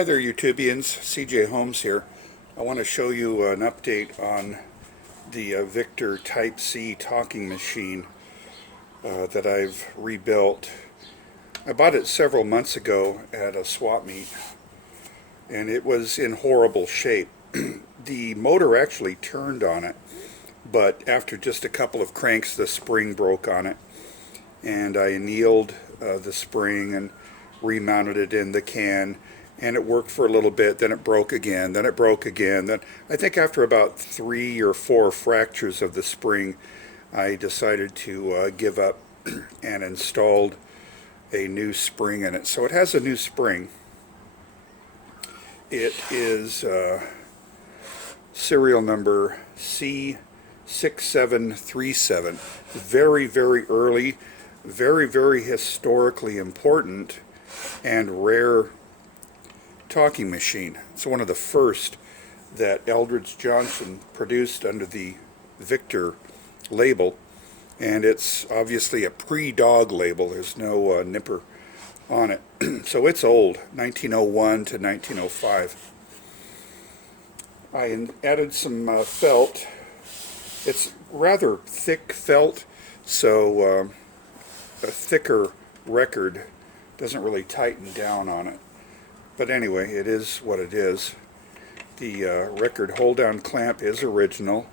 Hi there, YouTubians. CJ Holmes here. I want to show you an update on the Victor Type-C talking machine that I've rebuilt. I bought it several months ago at a swap meet, and it was in horrible shape. The motor actually turned on it, but after just a couple of cranks, the spring broke on it, and I annealed the spring and remounted it in the can. And it worked for a little bit, then it broke again, then it broke again. Then I think after about 3 or 4 fractures of the spring, I decided to give up and installed a new spring in it. So it has a new spring. It is serial number C6737. Very, very early, very, very historically important and rare talking machine. It's one of the first that Eldridge Johnson produced under the Victor label, and it's obviously a pre-dog label. There's no nipper on it. So it's old, 1901 to 1905. I added some felt. It's rather thick felt, so a thicker record doesn't really tighten down on it. But anyway, it is what it is. The record hold-down clamp is original.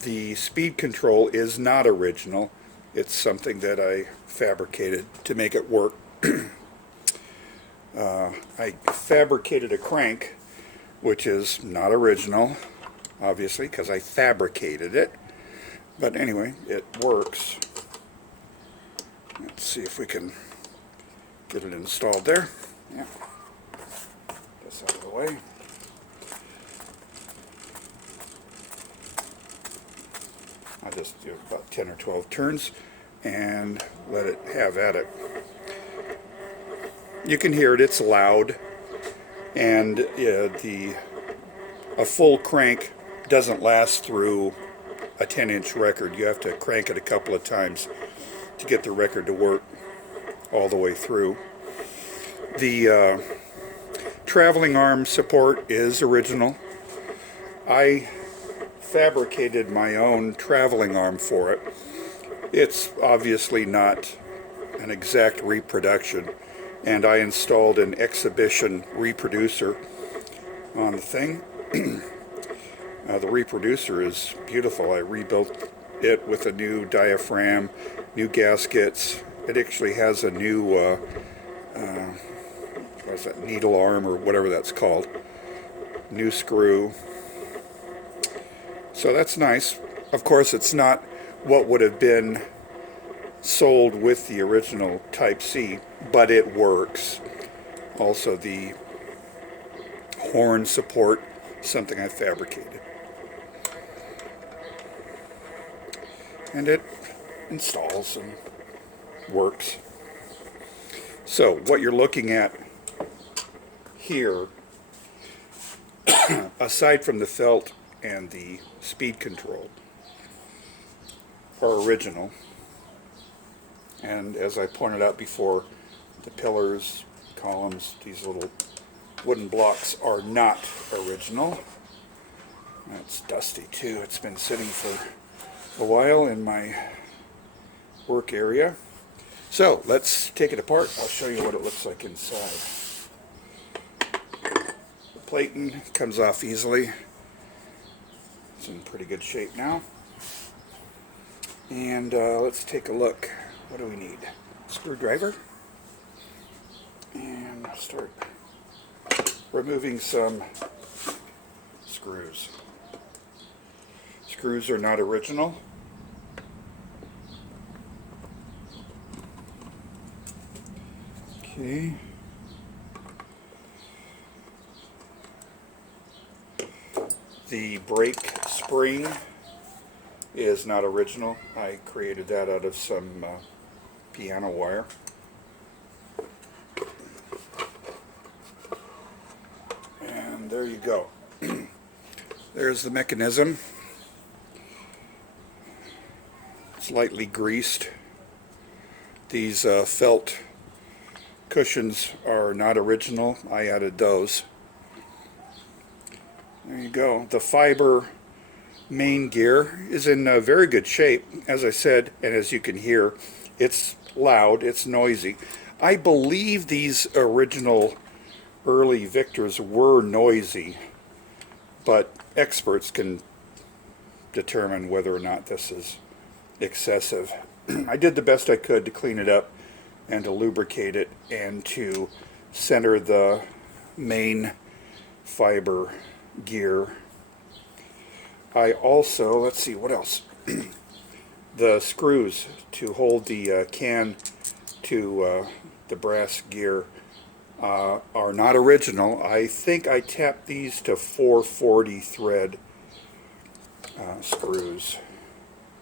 The speed control is not original. It's something that I fabricated to make it work. I fabricated a crank, which is not original, obviously, because I fabricated it. But anyway, it works. Let's see if we can get it installed there. Yeah. Out of the way. I just do about 10 or 12 turns and let it have at it. You can hear it, it's loud, and a full crank doesn't last through a 10-inch record. You have to crank it a couple of times to get the record to work all the way through. The traveling arm support is original. I fabricated my own traveling arm for it. It's obviously not an exact reproduction, and I installed an exhibition reproducer on the thing. The reproducer is beautiful. I rebuilt it with a new diaphragm, new gaskets. It actually has a new what's that, needle arm or whatever that's called, new screw. So that's nice. Of course, it's not what would have been sold with the original Type-C, but it works. Also, the horn support, something I fabricated. And it installs and works. So what you're looking at here, aside from the felt and the speed control, are original. And as I pointed out before, the pillars, columns, these little wooden blocks are not original. It's dusty too. It's been sitting for a while in my work area. So let's take it apart. I'll show you what it looks like inside. Platen comes off easily. It's in pretty good shape now. And let's take a look. What do we need? Screwdriver. And I'll start removing some screws. Screws are not original. Okay. The brake spring is not original. I created that out of some piano wire. And there you go. There's the mechanism. It's lightly greased. These felt cushions are not original. I added those. There you go. The fiber main gear is in very good shape. As I said, and as you can hear, it's loud, it's noisy. I believe these original early Victors were noisy, but experts can determine whether or not this is excessive. I did the best I could to clean it up and to lubricate it and to center the main fiber gear. I also, let's see, what else? The screws to hold the can to the brass gear are not original. I think I tapped these to 440 thread screws.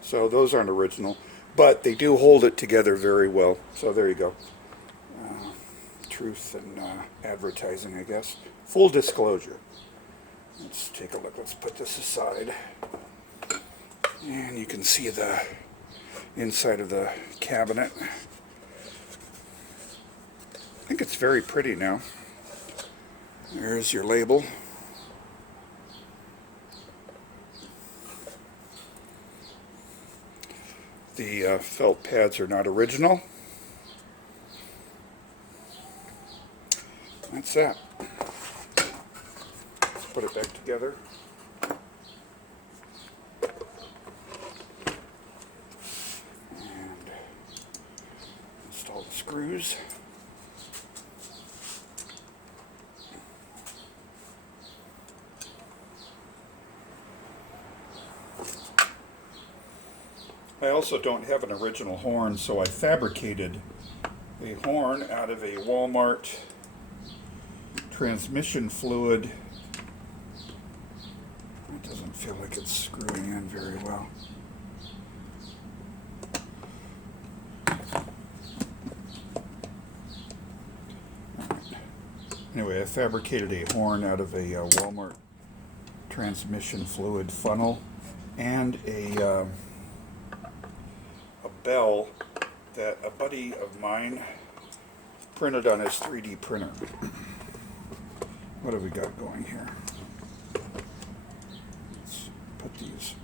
So those aren't original, but they do hold it together very well. So there you go. Truth and advertising, I guess. Full disclosure. Let's take a look. Let's put this aside. And you can see the inside of the cabinet. I think it's very pretty now. There's your label. The felt pads are not original. That's that. Let's put it back together. And install the screws. I also don't have an original horn, so I fabricated a horn out of a Walmart transmission fluid. It doesn't feel like it's screwing in very well. Anyway, I fabricated a horn out of a Walmart transmission fluid funnel and a bell that a buddy of mine printed on his 3D printer. What have we got going here? Let's put these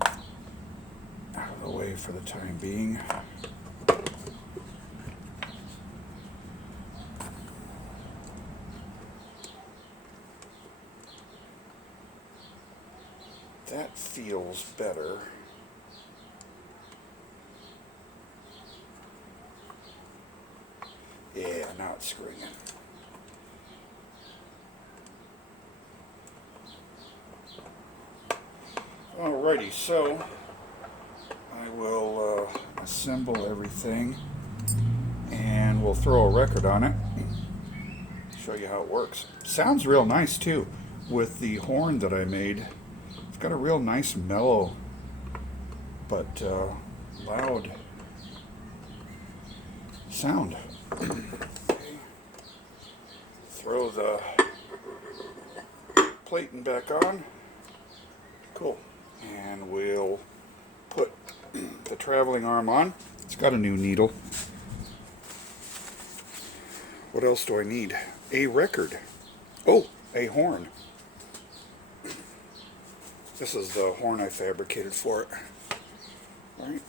out of the way for the time being. That feels better. Yeah, now it's screwing in. Alrighty, so I will assemble everything and we'll throw a record on it. Show you how it works. Sounds real nice too with the horn that I made. It's got a real nice mellow but loud sound. Okay. Throw the plating back on. Cool. And we'll put the traveling arm on. It's got a new needle. What else do I need? A record. Oh, a horn. This is the horn I fabricated for it. All right.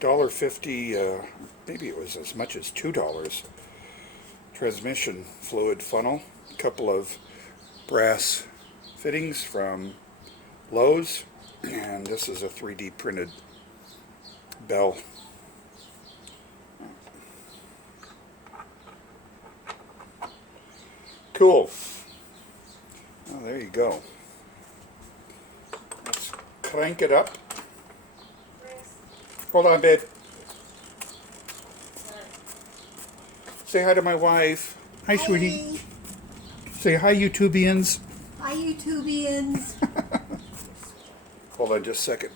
$1.50, maybe it was as much as $2. Transmission fluid funnel, a couple of brass fittings from Lowe's, and this is a 3D printed bell. Cool. Oh, there you go. Let's crank it up. Hold on, babe. Say hi to my wife. Hi, sweetie. Say hi, YouTubians. Hi, YouTubians. Hold on just a second.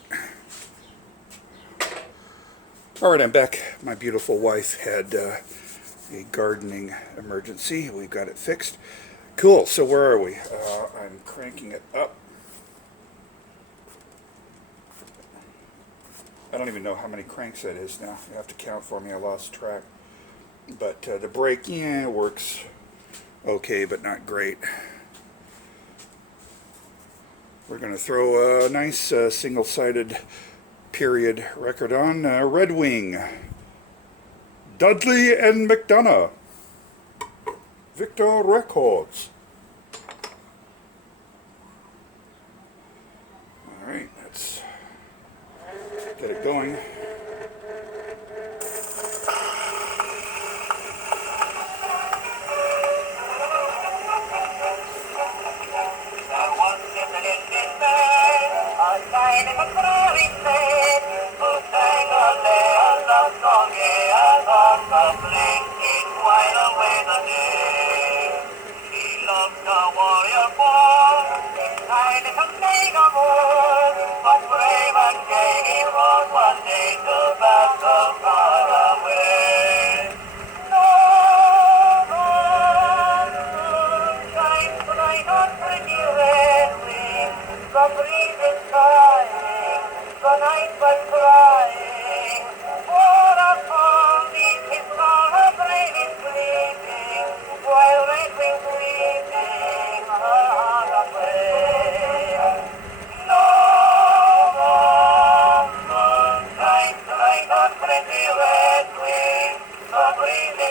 All right, I'm back. My beautiful wife had a gardening emergency. We've got it fixed. Cool. So where are we? I'm cranking it up. I don't even know how many cranks that is now. You have to count for me. I lost track. But the brake, yeah, it works okay, but not great. We're going to throw a nice single-sided period record on. Red Wing, Dudley and McDonough, Victor Records. Alright, let's get it going.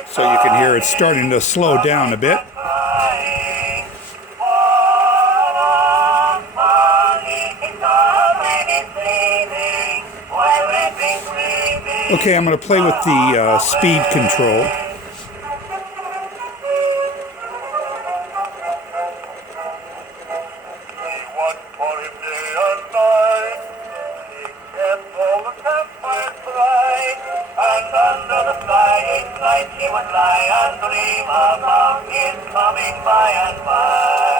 So you can hear it's starting to slow down a bit. Okay, I'm going to play with the speed control.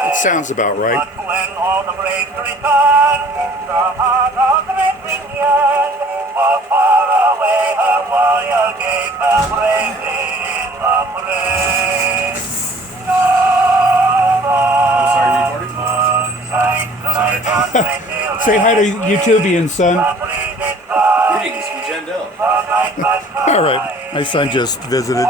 It sounds about right. When all the brakes return, the heart of the red wing yearn. For far away her warrior gave her bravely in the fray. No more Say hi to YouTubian, son. Greetings from Jandel. All right, my son just visited.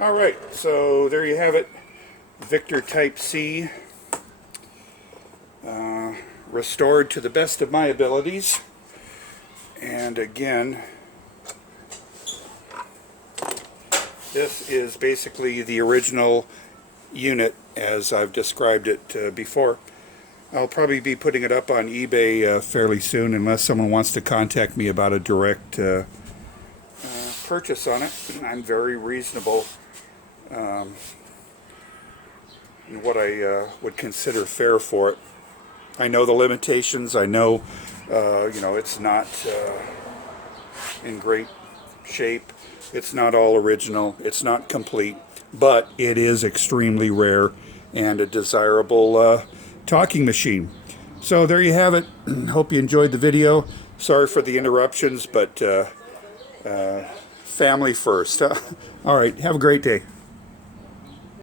All right, so there you have it. Victor Type C, restored to the best of my abilities. And again, this is basically the original unit as I've described it before. I'll probably be putting it up on eBay fairly soon, unless someone wants to contact me about a direct purchase on it. I'm very reasonable in what I would consider fair for it. I know the limitations. I know, you know, it's not in great shape. It's not all original. It's not complete, but it is extremely rare and a desirable talking machine. So there you have it. Hope you enjoyed the video. Sorry for the interruptions, but family first. All right, have a great day.